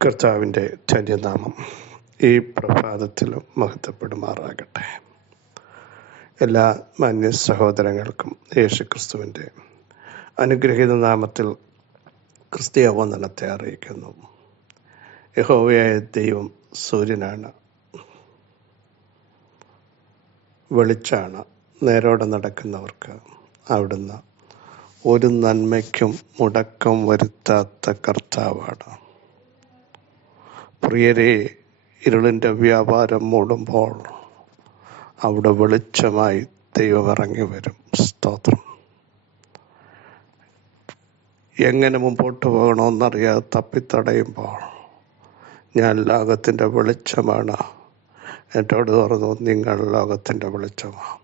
കർത്താവിൻ്റെ ധന്യനാമം ഈ പ്രഭാതത്തിലും മഹത്വപ്പെടുമാറാകട്ടെ. എല്ലാ മാന്യ സഹോദരങ്ങൾക്കും യേശുക്രിസ്തുവിൻ്റെ അനുഗ്രഹീത നാമത്തിൽ ക്രിസ്തീയ വന്ദനത്തെ അറിയിക്കുന്നു. യഹോവയായ ദൈവം സൂര്യനാണ്, വെളിച്ചാണ്. നേരോടെ നടക്കുന്നവർക്ക് അവിടുന്ന് ഒരു നന്മയ്ക്കും മുടക്കം വരുത്താത്ത കർത്താവാണ്. പ്രിയരെ, ഇരുളിൻ്റെ വ്യാപാരം മൂടുമ്പോൾ അവിടെ വെളിച്ചമായി ദൈവം ഇറങ്ങി വരും. സ്തോത്രം. എങ്ങനെ മുമ്പോട്ട് പോകണമെന്നറിയാതെ തപ്പിത്തടയുമ്പോൾ ഞാൻ ലോകത്തിൻ്റെ വെളിച്ചമാണ്, എന്നോട് പറഞ്ഞു, നിങ്ങൾ ലോകത്തിൻ്റെ വെളിച്ചമാണ്.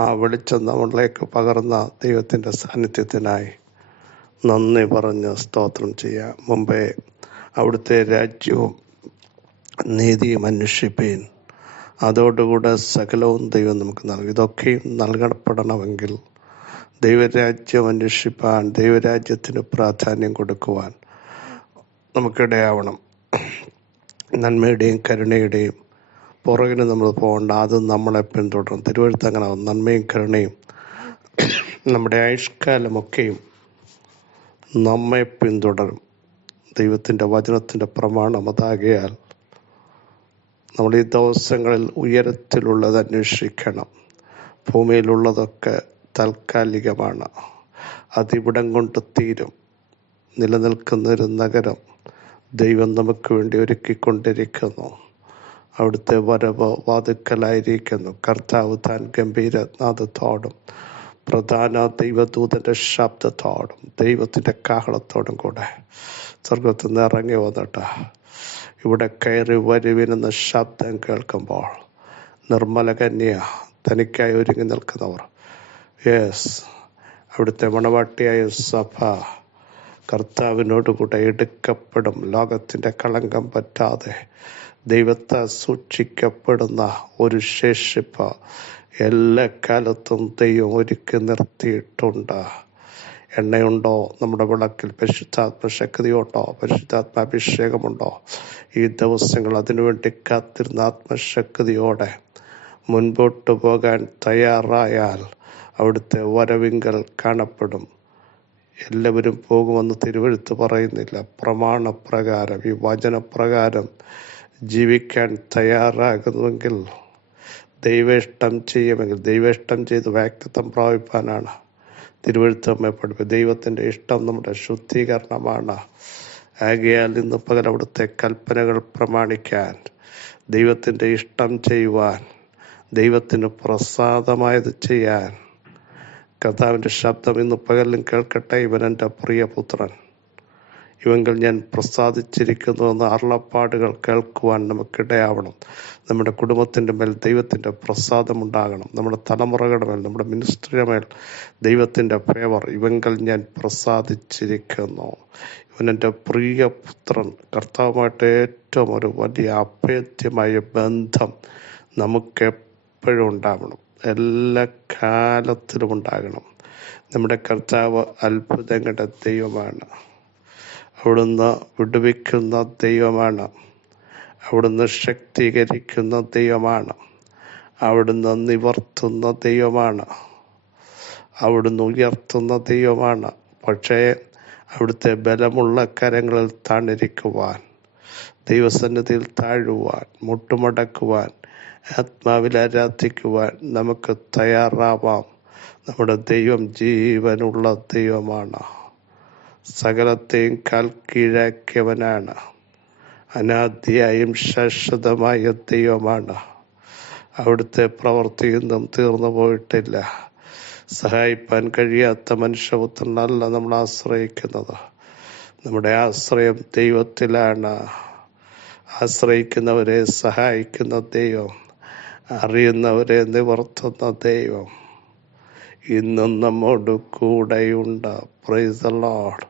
ആ വെളിച്ചം നമ്മളിലേക്ക് പകർന്ന ദൈവത്തിൻ്റെ സാന്നിധ്യത്തിനായി നന്ദി പറഞ്ഞ് സ്തോത്രം ചെയ്യാം. മുമ്പേ അവിടുത്തെ രാജ്യവും നീതിയും അന്വേഷിപ്പീൻ, അതോടുകൂടെ സകലവും ദൈവം നമുക്ക് നൽകും. ഇതൊക്കെയും നൽകപ്പെടണമെങ്കിൽ ദൈവരാജ്യം അന്വേഷിപ്പാൻ, ദൈവരാജ്യത്തിന് പ്രാധാന്യം കൊടുക്കുവാൻ നമുക്കിടയാവണം. നന്മയുടെയും കരുണയുടെയും പുറകിന് നമ്മൾ പോകേണ്ട, അത് നമ്മളെ പിന്തുടരും. തിരുവഴുത്ത് അങ്ങനെ നന്മയും കരുണയും നമ്മുടെ ആയുഷ്കാലമൊക്കെയും നമ്മെ പിന്തുടരും. ദൈവത്തിൻ്റെ വചനത്തിൻ്റെ പ്രമാണം അതാകയാൽ നമ്മൾ ഈ ദിവസങ്ങളിൽ ഉയരത്തിലുള്ളത് അന്വേഷിക്കണം. ഭൂമിയിലുള്ളതൊക്കെ താൽക്കാലികമാണ്, അതിവിടം കൊണ്ട് തീരും. നിലനിൽക്കുന്നൊരു നഗരം ദൈവം നമുക്ക് വേണ്ടി ഒരുക്കിക്കൊണ്ടിരിക്കുന്നു. അവിടുത്തെ വരവ് വാതുക്കലായിരിക്കുന്നു. കർത്താവ് താൻ ഗംഭീരനാദത്തോടും പ്രധാന ദൈവദൂതൻ്റെ ശബ്ദത്തോടും ദൈവത്തിൻ്റെ കാഹളത്തോടും കൂടെ സ്വർഗത്തിൽ നിന്ന് ഇറങ്ങി വന്നിട്ട് ഇവിടെ കയറി വരുവിനെന്ന ശബ്ദം കേൾക്കുമ്പോൾ നിർമ്മല കന്യ തനിക്കായി ഒരുങ്ങി നിൽക്കുന്നവർ, അവിടുത്തെ മണവാട്ടിയായ സഭ കർത്താവിനോടുകൂടെ എടുക്കപ്പെടും. ലോകത്തിൻ്റെ കളങ്കം പറ്റാതെ ദൈവത്തെ സൂക്ഷിക്കപ്പെടുന്ന ഒരു ശേഷിപ്പ് എല്ലാ കാലത്തും ദൈവം ഒരുക്കി നിർത്തിയിട്ടുണ്ട്. എണ്ണയുണ്ടോ നമ്മുടെ വിളക്കിൽ? പരിശുദ്ധാത്മ ശക്തിയുണ്ടോ? പരിശുദ്ധാത്മാഭിഷേകമുണ്ടോ? ഈ ദിവസങ്ങൾ അതിനുവേണ്ടി കാത്തിരുന്ന ആത്മശക്തിയോടെ മുൻപോട്ട് പോകാൻ തയ്യാറായാൽ അവിടുത്തെ വരവിങ്കൽ കാണപ്പെടും. എല്ലാവരും പോകുമെന്ന് തിരുവെഴുത്ത് പറയുന്നില്ല. പ്രമാണപ്രകാരം, ഈ വചനപ്രകാരം ജീവിക്കാൻ തയ്യാറാകുന്നുവെങ്കിൽ, ദൈവേഷ്ടം ചെയ്യുമെങ്കിൽ, ദൈവേഷ്ടം ചെയ്ത് വ്യക്തിത്വം പ്രാപിപ്പാനാണ് തിരുവെഴുത്ത് നമ്മെ പഠിപ്പിക്കും. ദൈവത്തിൻ്റെ ഇഷ്ടം നമ്മുടെ ശുദ്ധീകരണമാണ്. ആകയാൽ ഇന്ന് പകൽ അവിടുത്തെ കൽപ്പനകൾ പ്രമാണിക്കാൻ, ദൈവത്തിൻ്റെ ഇഷ്ടം ചെയ്യുവാൻ, ദൈവത്തിന് പ്രസാദമായത് ചെയ്യാൻ കർത്താവിൻ്റെ ശബ്ദം ഇന്ന് പകലും കേൾക്കട്ടെ. ഇവൻ എൻ്റെ പ്രിയപുത്രൻ, ഇവങ്കിൽ ഞാൻ പ്രസാദിച്ചിരിക്കുന്നുവെന്ന അരുളപ്പാടുകൾ കേൾക്കുവാൻ നമുക്കിടയാവണം. നമ്മുടെ കുടുംബത്തിൻ്റെ മേൽ ദൈവത്തിൻ്റെ പ്രസാദമുണ്ടാകണം. നമ്മുടെ തലമുറകളുടെ മേൽ, നമ്മുടെ മിനിസ്ട്രിയുടെ മേൽ ദൈവത്തിൻ്റെ ഫേവർ. ഇവങ്കിൽ ഞാൻ പ്രസാദിച്ചിരിക്കുന്നു. ഇവൻ എൻ്റെ പ്രിയപുത്രൻ. കർത്താവുമായിട്ട് ഏറ്റവും ഒരു വലിയ അഭേദ്യമായ ബന്ധം നമുക്കെപ്പോഴും ഉണ്ടാകണം, എല്ലാ കാലത്തിലും ഉണ്ടാകണം. നമ്മുടെ കർത്താവ് അത്ഭുതങ്ങളുടെ ദൈവമാണ്. അവിടുന്ന് വിടുവിക്കുന്ന ദൈവമാണ്. അവിടുന്ന് ശക്തീകരിക്കുന്ന ദൈവമാണ്. അവിടുന്ന് നിവർത്തുന്ന ദൈവമാണ്. അവിടുന്ന് ഉയർത്തുന്ന ദൈവമാണ്. പക്ഷേ അവിടുത്തെ ബലമുള്ള കരങ്ങളിൽ താണിരിക്കുവാൻ, ദൈവസന്നിധിയിൽ താഴുവാൻ, മുട്ടുമടക്കുവാൻ, ആത്മാവിൽ ആരാധിക്കുവാൻ നമുക്ക് തയ്യാറാവാം. നമ്മുടെ ദൈവം ജീവനുള്ള ദൈവമാണ്. സകലത്തെയും കാൽ കീഴാക്കിയവനാണ്. അനാദിയായും ശാശ്വതമായ ദൈവമാണ്. അവിടുത്തെ പ്രവൃത്തിയൊന്നും തീർന്നു പോയിട്ടില്ല. സഹായിപ്പാൻ കഴിയാത്ത മനുഷ്യപുത്രനല്ല നമ്മൾ ആശ്രയിക്കുന്നത്. നമ്മുടെ ആശ്രയം ദൈവത്തിലാണ്. ആശ്രയിക്കുന്നവരെ സഹായിക്കുന്ന ദൈവം, അറിയുന്നവരെ നിവർത്തുന്ന ദൈവം ഇന്നും നമ്മോട് കൂടെയുണ്ട്. Praise the Lord.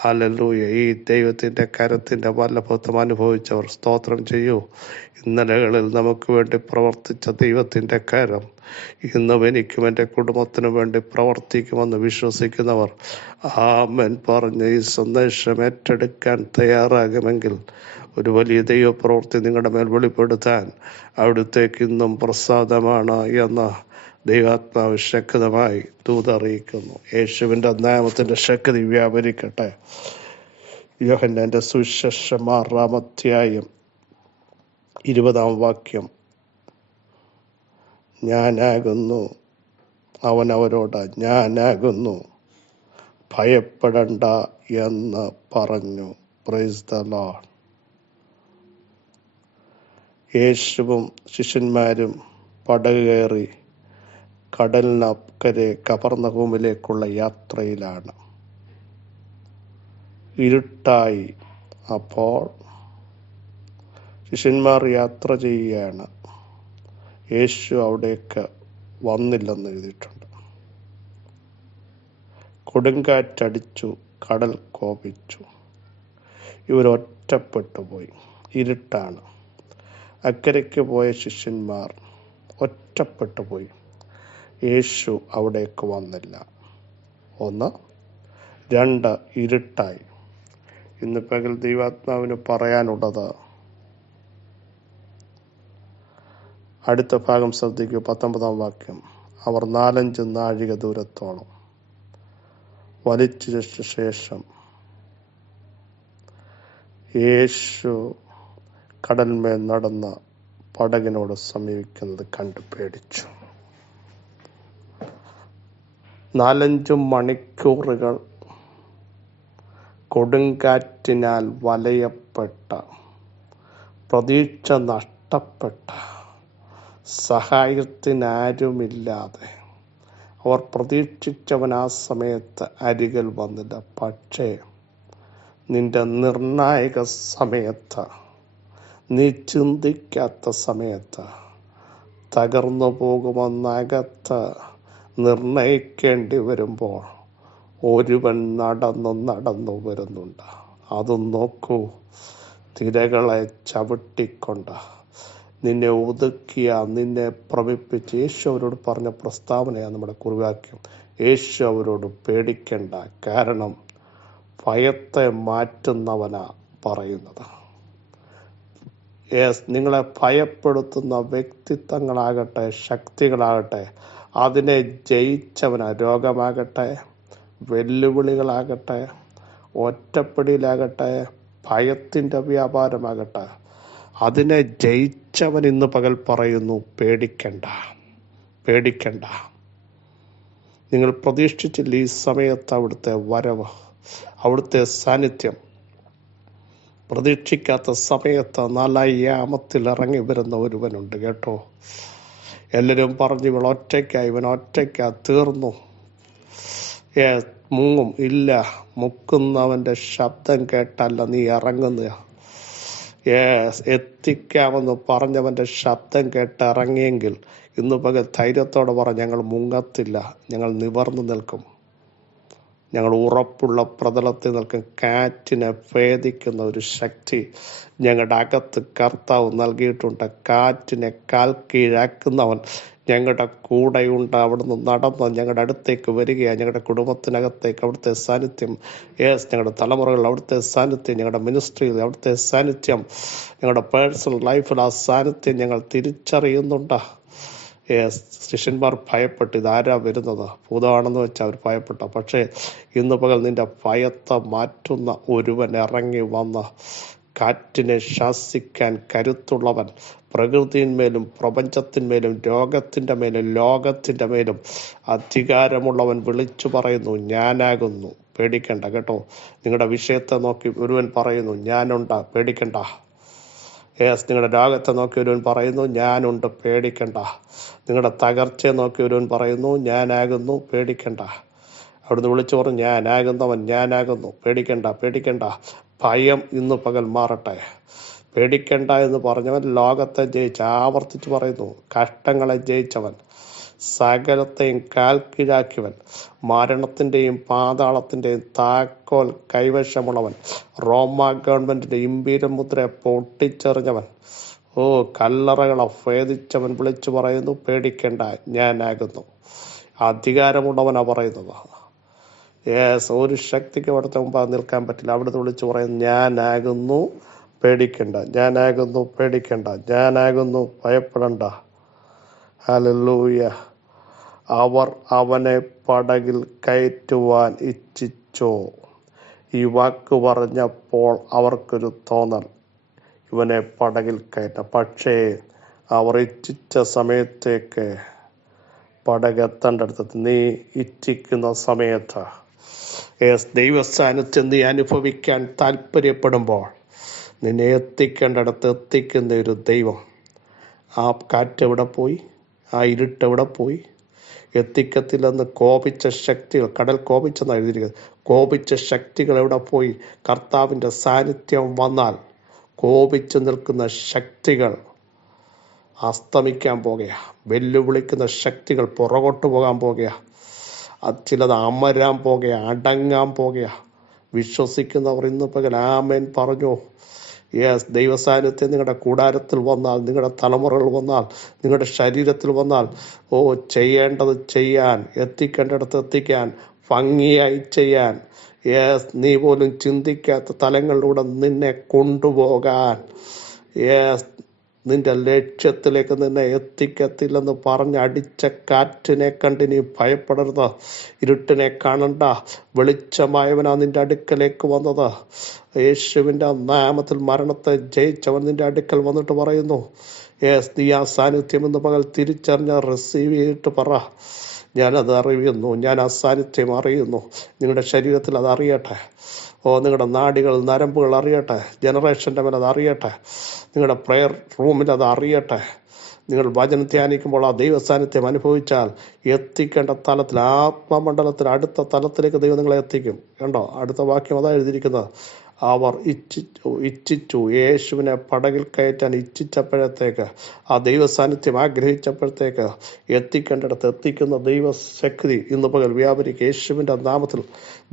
ഹല്ലേലൂയ. ഈ ദൈവത്തിൻ്റെ കരത്തിൻ്റെ വല്ലഭത്വം അനുഭവിച്ചവർ സ്തോത്രം ചെയ്യൂ. ഇന്നലകളിൽ നമുക്ക് വേണ്ടി പ്രവർത്തിച്ച ദൈവത്തിൻ്റെ കരം ഇന്നും എനിക്കും എൻ്റെ കുടുംബത്തിനു വേണ്ടി പ്രവർത്തിക്കുമെന്ന് വിശ്വസിക്കുന്നവർ ആമേൻ പറഞ്ഞ് ഈ സന്ദേശം ഏറ്റെടുക്കാൻ തയ്യാറാകുമെങ്കിൽ ഒരു വലിയ ദൈവപ്രവൃത്തി നിങ്ങളുടെ മേൽ വെളിപ്പെടുത്താൻ അവിടുത്തേക്ക് ഇന്നും പ്രസാദമാണ് എന്ന് ദൈവാത്മാവ് ശക്തമായി ദൂതറിയിക്കുന്നു. യേശുവിൻ്റെ നാമത്തിൻ്റെ ശക്തി വ്യാപരിക്കട്ടെ. യോഹന്നാന്റെ സുവിശേഷം 6-ാം അധ്യായം 20-ാം വാക്യം. ഞാനാകുന്നു, അവൻ അവരോട് ഞാനാകുന്നു, ഭയപ്പെടണ്ട എന്ന് പറഞ്ഞു. Praise the Lord. യേശുവും ശിഷ്യന്മാരും പടക് കയറി കടലിനക്കരെ കഫർന്നഹൂമിലേക്കുള്ള യാത്രയിലാണ്. ഇരുട്ടായി. അപ്പോൾ ശിഷ്യന്മാർ യാത്ര ചെയ്യുകയാണ്. യേശു അവിടേക്ക് വന്നില്ലെന്ന് എഴുതിയിട്ടുണ്ട്. കൊടുങ്കാറ്റടിച്ചു, കടൽ കോപിച്ചു, ഇവരൊറ്റപ്പെട്ടു പോയി. ഇരുട്ടാണ്. അക്കരയ്ക്ക് പോയ ശിഷ്യന്മാർ ഒറ്റപ്പെട്ടു പോയി. യേശു അവിടേക്ക് വന്നില്ല. 1. 2, ഇരുട്ടായി. ഇന്ന് പകൽ ദൈവാത്മാവിന് പറയാനുള്ളത് അടുത്ത ഭാഗം ശ്രദ്ധിക്കൂ. 19-ാം വാക്യം. അവർ 4-5 നാഴിക ദൂരത്തോളം വലിച്ചു ശേഷം യേശു കടൽമേൽ നടന്ന പടകിനോട് സമീപിക്കുന്നത് കണ്ടു പേടിച്ചു. 4-5 മണിക്കൂറുകൾ കൊടുങ്കാറ്റിനാൽ വലയപ്പെട്ട, പ്രതീക്ഷ നഷ്ടപ്പെട്ട, സഹായത്തിനാരുമില്ലാതെ അവർ പ്രതീക്ഷിച്ചവൻ ആ സമയത്ത് അരികിൽ വന്നില്ല. പക്ഷേ നിന്റെ നിർണായക സമയത്ത്, നീ ചിന്തിക്കാത്ത സമയത്ത്, തകർന്നു പോകുമെന്നകത്ത് നിർണയിക്കേണ്ടി വരുമ്പോൾ ഒരുവൻ നടന്നു വരുന്നുണ്ട്. അതും നോക്കൂ, തിരകളെ ചവിട്ടിക്കൊണ്ട് നിന്നെ ഒതുക്കിയ, നിന്നെ ഭ്രമിപ്പിച്ച് യേശു അവരോട് പറഞ്ഞ പ്രസ്താവനയാണ് നമ്മുടെ കുറിവാക്യം. യേശു അവരോട് പേടിക്കണ്ട, കാരണം ഭയത്തെ മാറ്റുന്നവനാ പറയുന്നത്. നിങ്ങളെ ഭയപ്പെടുത്തുന്ന വ്യക്തിത്വങ്ങളാകട്ടെ, ശക്തികളാകട്ടെ, അതിനെ ജയിച്ചവനാ. രോഗമാകട്ടെ, വെല്ലുവിളികളാകട്ടെ, ഒറ്റപ്പെടിയിലാകട്ടെ, ഭയത്തിൻ്റെ വ്യാപാരമാകട്ടെ, അതിനെ ജയിച്ചവൻ ഇന്ന് പകൽ പറയുന്നു, പേടിക്കണ്ട, പേടിക്കണ്ട. നിങ്ങൾ പ്രതീക്ഷിച്ചില്ല ഈ സമയത്ത് അവിടുത്തെ വരവ്, അവിടുത്തെ സാന്നിധ്യം. പ്രതീക്ഷിക്കാത്ത സമയത്ത് 4-ാമത്തിൽ ഇറങ്ങി വരുന്ന ഒരുവനുണ്ട് കേട്ടോ. എല്ലാവരും പറഞ്ഞു ഇവൻ ഒറ്റയ്ക്കായി, ഇവൻ ഒറ്റയ്ക്കാ, തീർന്നു, മുങ്ങും. ഇല്ല, മുക്കുന്നവൻ്റെ ശബ്ദം കേട്ടല്ല നീ ഇറങ്ങുന്ന. എത്തിക്കാമെന്ന് പറഞ്ഞവൻ്റെ ശബ്ദം കേട്ട് ഇറങ്ങിയെങ്കിൽ ഇന്ന് പകൽ ധൈര്യത്തോടെ പറ, ഞങ്ങൾ മുങ്ങത്തില്ല, ഞങ്ങൾ നിവർന്നു നിൽക്കും, ഞങ്ങൾ ഉറപ്പുള്ള പ്രതലത്തിൽ നിൽക്കും. കാറ്റിനെ ഭേദിക്കുന്ന ഒരു ശക്തി ഞങ്ങളുടെ അകത്ത് കർത്താവ് നൽകിയിട്ടുണ്ട്. കാറ്റിനെ കാൽ കീഴാക്കുന്നവൻ ഞങ്ങളുടെ കൂടെയുണ്ട്. അവിടുന്ന് നടന്ന് ഞങ്ങളുടെ അടുത്തേക്ക് വരികയാണ്. ഞങ്ങളുടെ കുടുംബത്തിനകത്തേക്ക് അവിടുത്തെ സാന്നിധ്യം, ഞങ്ങളുടെ തലമുറകളിൽ അവിടുത്തെ സാന്നിധ്യം, ഞങ്ങളുടെ മിനിസ്ട്രിയിൽ അവിടുത്തെ സാന്നിധ്യം, ഞങ്ങളുടെ പേഴ്സണൽ ലൈഫിൽ ആ സാന്നിധ്യം ഞങ്ങൾ തിരിച്ചറിയുന്നുണ്ട്. ശിഷ്യന്മാർ ഭയപ്പെട്ടു, ഇതാരാ വരുന്നത്, ഭൂതമാണെന്ന് വെച്ചാൽ അവർ ഭയപ്പെട്ട. പക്ഷേ ഇന്ന് പകൽ നിന്റെ ഭയത്തെ മാറ്റുന്ന ഒരുവൻ ഇറങ്ങി വന്ന് കാറ്റിനെ ശാസിക്കാൻ കരുത്തുള്ളവൻ, പ്രകൃതിയിന്മേലും പ്രപഞ്ചത്തിന്മേലും രോഗത്തിൻ്റെ മേലും ലോകത്തിൻ്റെ മേലും അധികാരമുള്ളവൻ വിളിച്ചു പറയുന്നു, ഞാനാകുന്നു, പേടിക്കണ്ട കേട്ടോ. നിങ്ങളുടെ വിഷയത്തെ നോക്കി ഒരുവൻ പറയുന്നു, ഞാനുണ്ട്, പേടിക്കണ്ട. നിങ്ങളുടെ രോഗത്തെ നോക്കി ഒരുവൻ പറയുന്നു, ഞാനുണ്ട്, പേടിക്കണ്ട. നിങ്ങളുടെ തകർച്ചയെ നോക്കി ഒരുവൻ പറയുന്നു, ഞാനാകുന്നു, പേടിക്കണ്ട. അവിടുന്ന് വിളിച്ചു പറഞ്ഞു, ഞാനാകുന്നവൻ ഞാനാകുന്നു, പേടിക്കണ്ട, പേടിക്കണ്ട. ഭയം ഇന്ന് പകൽ മാറട്ടെ. പേടിക്കണ്ട എന്ന് പറഞ്ഞവൻ ലോകത്തെ ജയിച്ച, ആവർത്തിച്ച് പറയുന്നു, കഷ്ടങ്ങളെ ജയിച്ചവൻ, സകലത്തെയും കാൽക്കീഴാക്കിയവൻ, മരണത്തിൻ്റെയും പാതാളത്തിൻ്റെയും താക്കോൽ കൈവശമുള്ളവൻ, റോമ ഗവൺമെൻറ്റിൻ്റെ ഇമ്പീരിയൽ മുദ്രയെ പൊട്ടിച്ചെറിഞ്ഞവൻ, കല്ലറകളെ ഭേദിച്ചവൻ വിളിച്ചു പറയുന്നു, പേടിക്കേണ്ട, ഞാനാകുന്നു. അധികാരമുള്ളവനാ പറയുന്നത്. ഒരു ശക്തിക്ക് അവിടുത്തെ മുമ്പ് നിൽക്കാൻ പറ്റില്ല. അവിടുത്തെ വിളിച്ചു പറയുന്നു, ഞാനാകുന്നു, പേടിക്കണ്ട, ഞാനാകുന്നു, പേടിക്കണ്ട, ഞാനാകുന്നു, ഭയപ്പെടണ്ട. ഹല്ലേലൂയ. അവർ അവനെ പടകിൽ കയറ്റുവാൻ ഇച്ഛിച്ചോ? ഈ വാക്ക് പറഞ്ഞപ്പോൾ അവർക്കൊരു തോന്നൽ, ഇവനെ പടകിൽ കയറ്റാം. പക്ഷേ അവർ ഇച്ഛിച്ച സമയത്തേക്ക് പടകെത്തേണ്ടടുത്ത്, നീ ഇച്ഛിക്കുന്ന സമയത്ത് ദൈവസാന്നിധ്യം നീ അനുഭവിക്കാൻ താല്പര്യപ്പെടുമ്പോൾ നിന്നെ എത്തിക്കേണ്ടടുത്ത് എത്തിക്കുന്ന ഒരു ദൈവം. ആ കാറ്റെവിടെ പോയി? ആ ഇരുട്ടെവിടെ പോയി? എത്തിക്കത്തില്ലെന്ന് കോപിച്ച ശക്തികൾ, കടൽ കോപിച്ചെന്നാണ് എഴുതിയിരിക്കുന്നത്. കോപിച്ച ശക്തികൾ എവിടെ പോയി? കർത്താവിൻ്റെ സാന്നിധ്യം വന്നാൽ കോപിച്ചു നിൽക്കുന്ന ശക്തികൾ അസ്തമിക്കാൻ പോകുകയാ. വെല്ലുവിളിക്കുന്ന ശക്തികൾ പുറകോട്ട് പോകാൻ പോകുകയാ. ചിലത് അമരാൻ പോകുകയാ, അടങ്ങാൻ പോകുകയാ. വിശ്വസിക്കുന്നവർ ഇന്ന് പകൽ ആമേൻ പറഞ്ഞോ. ദൈവസാന്നിധ്യം നിങ്ങളുടെ കൂടാരത്തിൽ വന്നാൽ, നിങ്ങളുടെ തലമുറകൾ വന്നാൽ, നിങ്ങളുടെ ശരീരത്തിൽ വന്നാൽ, ചെയ്യേണ്ടത് ചെയ്യാൻ, എത്തിക്കേണ്ടടുത്ത് എത്തിക്കാൻ, ഭംഗിയായി ചെയ്യാൻ, നീ പോലും ചിന്തിക്കാത്ത തലങ്ങളിലൂടെ നിന്നെ കൊണ്ടുപോകാൻ, നിന്റെ ലക്ഷ്യത്തിലേക്ക് നിന്നെ എത്തിക്കത്തില്ലെന്ന് പറഞ്ഞ് അടിച്ച കാറ്റിനെ കണ്ട് നീ ഭയപ്പെടരുത്. ഇരുട്ടിനെ കാണണ്ട, വെളിച്ചമായവനാ നിന്റെ അടുക്കലേക്ക് വന്നത്. യേശുവിൻ്റെ നാമത്തിൽ മരണത്തെ ജയിച്ചവൻ നിന്റെ അടുക്കൽ വന്നിട്ട് പറയുന്നു, നീ ആ സാന്നിധ്യം ഇന്ന് പകൽ തിരിച്ചറിഞ്ഞ് റിസീവ് ചെയ്തിട്ട് പറ, ഞാനത് അറിയുന്നു, ഞാൻ ആ സാന്നിധ്യം അറിയുന്നു. നിങ്ങളുടെ ശരീരത്തിൽ അത് അറിയട്ടെ. നിങ്ങളുടെ നാഡികൾ, നരമ്പുകൾ അറിയട്ടെ. ജനറേഷൻ്റെ മേലെ അത് അറിയട്ടെ. നിങ്ങളുടെ പ്രയർ റൂമിൽ അത് അറിയട്ടെ. നിങ്ങൾ വചനം ധ്യാനിക്കുമ്പോൾ ആ ദൈവസാന്നിധ്യം അനുഭവിച്ചാൽ എത്തിക്കേണ്ട തലത്തിൽ, ആത്മമണ്ഡലത്തിൽ അടുത്ത തലത്തിലേക്ക് ദൈവം നിങ്ങളെ എത്തിക്കും. കണ്ടോ, അടുത്ത വാക്യം അതാ എഴുതിയിരിക്കുന്നത്. അവർ ഇച്ഛിച്ചു യേശുവിനെ പടകിൽ കയറ്റാൻ ഇച്ഛിച്ചപ്പോഴത്തേക്ക്, ആ ദൈവസാന്നിധ്യം ആഗ്രഹിച്ചപ്പോഴത്തേക്ക് എത്തിക്കേണ്ടിടത്ത് എത്തിക്കുന്ന ദൈവശക്തി ഇന്ന് പകൽ വ്യാപരിക്കുക. യേശുവിൻ്റെ നാമത്തിൽ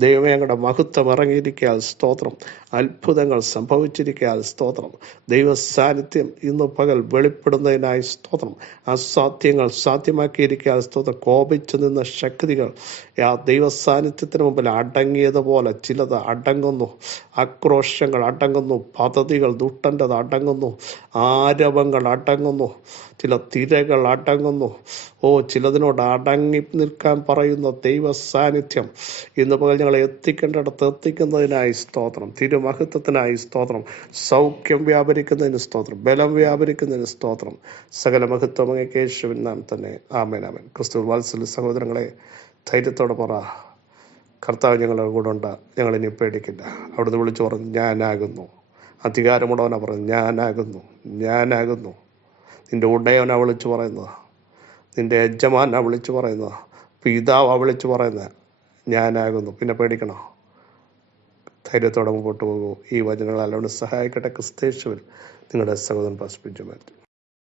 ദൈവമേ, ഞങ്ങളുടെ മഹത്വം ഇറങ്ങിയിരിക്കാൻ സ്തോത്രം. അത്ഭുതങ്ങൾ സംഭവിച്ചിരിക്കാൻ സ്തോത്രം. ദൈവസാന്നിധ്യം ഇന്ന് പകൽ വെളിപ്പെടുന്നതിനായി സ്തോത്രം. അസാധ്യങ്ങൾ സാധ്യമാക്കിയിരിക്കാൻ സ്തോത്രം. കോപിച്ചു നിന്ന ശക്തികൾ ആ ദൈവസാന്നിധ്യത്തിന് മുമ്പിൽ അടങ്ങിയതുപോലെ ചിലത് അടങ്ങുന്നു. ആക്രോശങ്ങൾ അടങ്ങുന്നു, പദ്ധതികൾ ദുഷ്ടൻ്റെത് അടങ്ങുന്നു, ആരവങ്ങൾ അടങ്ങുന്നു, ചില തിരകൾ അടങ്ങുന്നു. ചിലതിനോട് അടങ്ങി നിൽക്കാൻ പറയുന്ന ദൈവ സാന്നിധ്യം ഇന്ന് പകൽ ഞങ്ങളെ എത്തിക്കേണ്ടിടത്ത് എത്തിക്കുന്നതിനായി സ്തോത്രം. തിരുമഹത്വത്തിനായി സ്തോത്രം. സൗഖ്യം വ്യാപരിക്കുന്നതിന് സ്തോത്രം. ബലം വ്യാപരിക്കുന്നതിന് സ്തോത്രം. സകല മഹത്വം അങ്ങേക്ക് യേശുവിൻ നാമത്തിൽ തന്നെ. ആമേൻ, ആമേൻ. ക്രിസ്തു വാത്സല്യ സഹോദരങ്ങളെ, ധൈര്യത്തോടെ പറ, കർത്താവ് ഞങ്ങളുടെ കൂടെ ഉണ്ട്, ഞങ്ങളിനി പേടിക്കില്ല. അവിടുന്ന് വിളിച്ചു പറഞ്ഞു, ഞാനാകുന്നു. അധികാരമുള്ളവനാ പറയുന്നത്, ഞാനാകുന്നു, ഞാനാകുന്നു. നിന്റെ ഉടയവനാ വിളിച്ചു പറയുന്നത്, നിന്റെ യജമാനാ വിളിച്ചു പറയുന്നത്, പിതാവാ വിളിച്ചു പറയുന്നത്, ഞാനാകുന്നു. പിന്നെ പേടിക്കണോ? ധൈര്യത്തോടെ മുമ്പോട്ട് പോകൂ. ഈ വചനങ്ങൾ അല്ലോണം സഹായിക്കട്ടെ. ക്രിസ്തേശുവിൽ നിങ്ങളുടെ സഹോദരൻ പാസ്റ്റർ ബെഞ്ചമിൻ.